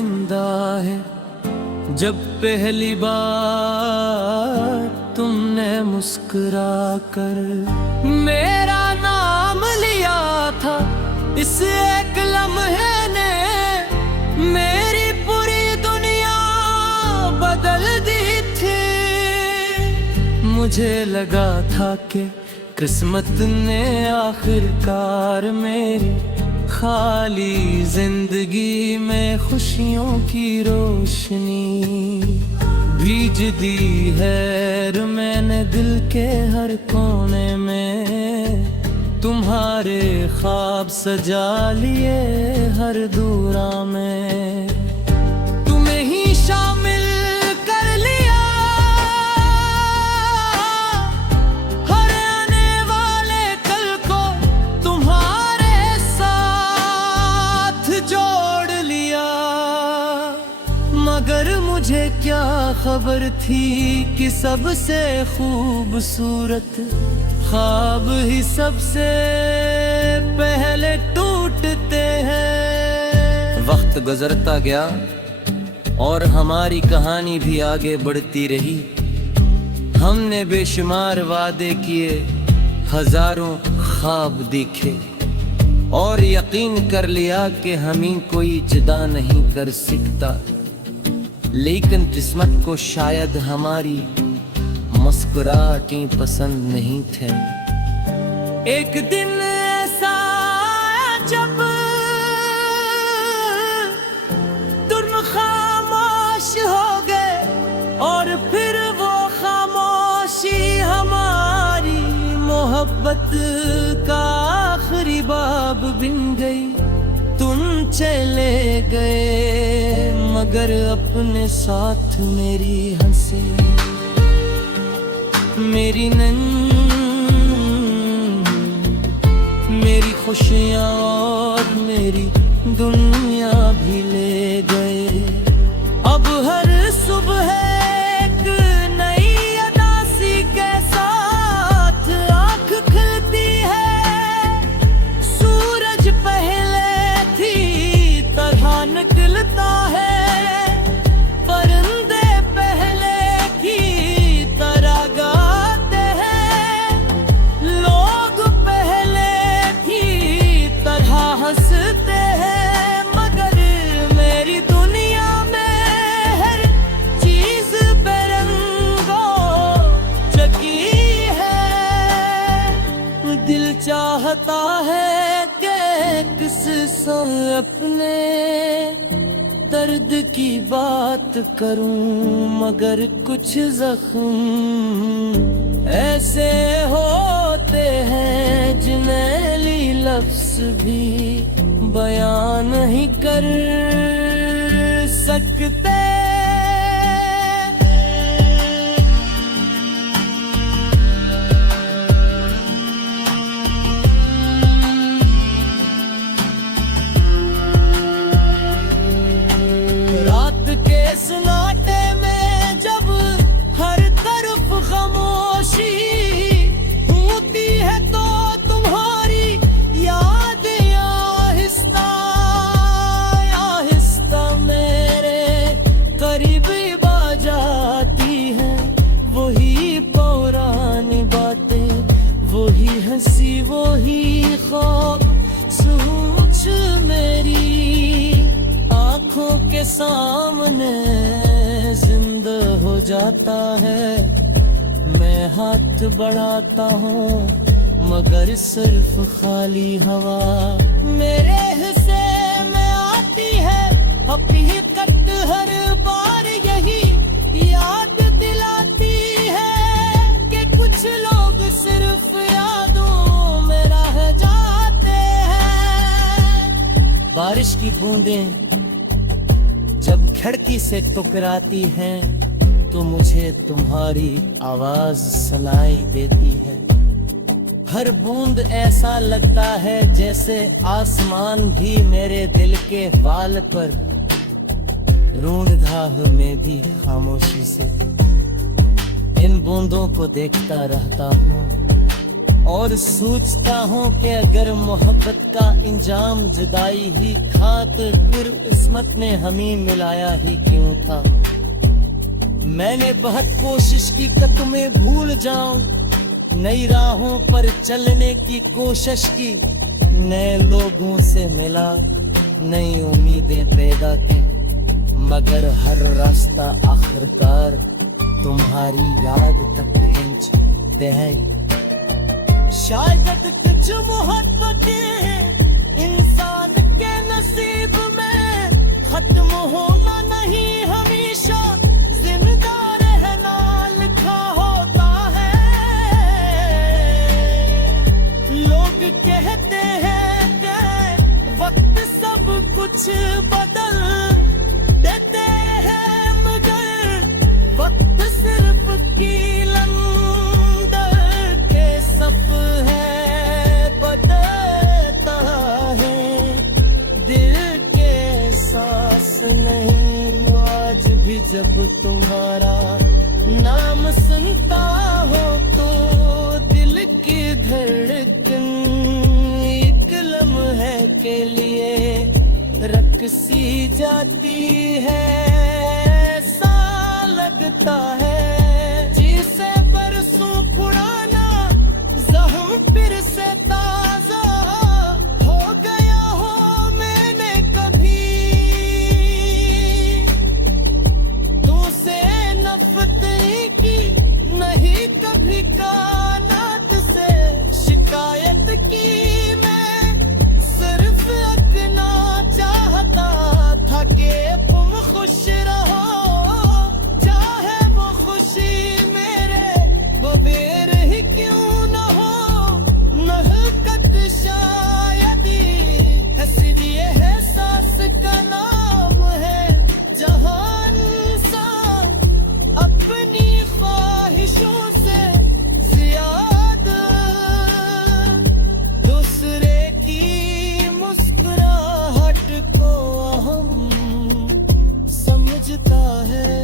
जिंदा है। जब पहली बार तुमने मुस्कुरा कर मेरा नाम लिया था, इस एक लम्हे ने मेरी पूरी दुनिया बदल दी थी। मुझे लगा था कि किस्मत ने आखिरकार मेरी खाली जिंदगी में खुशियों की रोशनी भीज दी है। मैंने दिल के हर कोने में तुम्हारे ख्वाब सजा लिए, हर दूरा में तुम्हें ही शामिल कर लिया। हर आने वाले कल को तुम्हारे साथ जोड़ लिया। मगर मुझे क्या खबर थी कि सबसे खूबसूरत ख्वाब ही सबसे पहले टूटते हैं। वक्त गुजरता गया और हमारी कहानी भी आगे बढ़ती रही। हमने बेशुमार वादे किए, हजारों ख्वाब देखे और यकीन कर लिया कि हमें कोई जुदा नहीं कर सकता। लेकिन किस्मत को शायद हमारी मुस्कुराहटें पसंद नहीं थे। एक दिन ऐसा जब तुम खामोश हो गए और फिर वो खामोशी हमारी मोहब्बत का आखिरी बाब बन गई। तुम चले गए मगर अपने साथ मेरी हंसी, मेरी मेरी खुशियाँ और मेरी दुनिया भी ले गए। अब हर सुबह एक नई अदासी के साथ आँख खुलती है। सूरज पहले थी तरह निकलता है, मगर मेरी दुनिया में हर चीज बेरंगों चकी है। दिल चाहता है कि किससे अपने दर्द की बात करूं, मगर कुछ जख्म ऐसे होते हैं जिन्हें लफ्ज़ भी बयान नहीं कर सकते। रात के सन्नाटे में जब हर तरफ खामोशी होती है तो तुम्हारी याद आहिस्ता आहिस्ता मेरे करीब आ जाती है। वही पुरानी बातें, वही हंसी, वही ख्वाब सोच मेरी आँखों के सामने जिंदा हो जाता है। मैं हाथ बढ़ाता हूँ मगर सिर्फ खाली हवा मेरे हिस्से में आती है। हकीकत हर बार यही याद दिलाती है कि कुछ लोग सिर्फ यादों में रह जाते हैं। बारिश की बूंदें जब खिड़की से टकराती हैं तो मुझे तुम्हारी आवाज सुनाई देती है। हर बूंद ऐसा लगता है जैसे आसमान भी मेरे दिल के बाल पर रूंधा हूँ मैं भी खामोशी से। इन बूंदों को देखता रहता हूँ और सोचता हूँ कि अगर मोहब्बत का इंजाम जुदाई ही था तो फिर किस्मत ने हमें मिलाया ही क्यों था। मैंने बहुत कोशिश की कि तुम्हें भूल जाऊं, नई राहों पर चलने की कोशिश की, नए लोगों से मिला, नई उम्मीदें पैदा की, मगर हर रास्ता आखिरकार तुम्हारी याद तक पहुंचते हैं। शायद कुछ मोहब्बतें इंसान के नसीब में खत्म होना नहीं, हमेशा जिंदा रहना लिखा होता है। लोग कहते हैं कि वक्त सब कुछ बदल देते हैं, मगर वक्त सिर्फ कीलंदर के सफ है, बदलता है दिल के सांस नहीं। आज भी जब तुम्हारा नाम सुनता हो तो दिल की धड़कन एक लम्हे के लिए रक सी जाती है। ऐसा लगता है जिसे बरसों पुराना जख्म फिर से ताजा हो गया हो। मैंने कभी तुझसे नफरत की नहीं, कभी कायनात से शिकायत की। मैं सिर्फ इतना चाहता था कि तुम खुश रहो, चाहे वो खुशी मेरे बगैर ही क्यों न हो। महकत शायद हंसी ये एहसास का नाम है, जहान सा अपनी ख्वाहिशों से ज्यादा दूसरे की मुस्कुराहट को हम समझता है।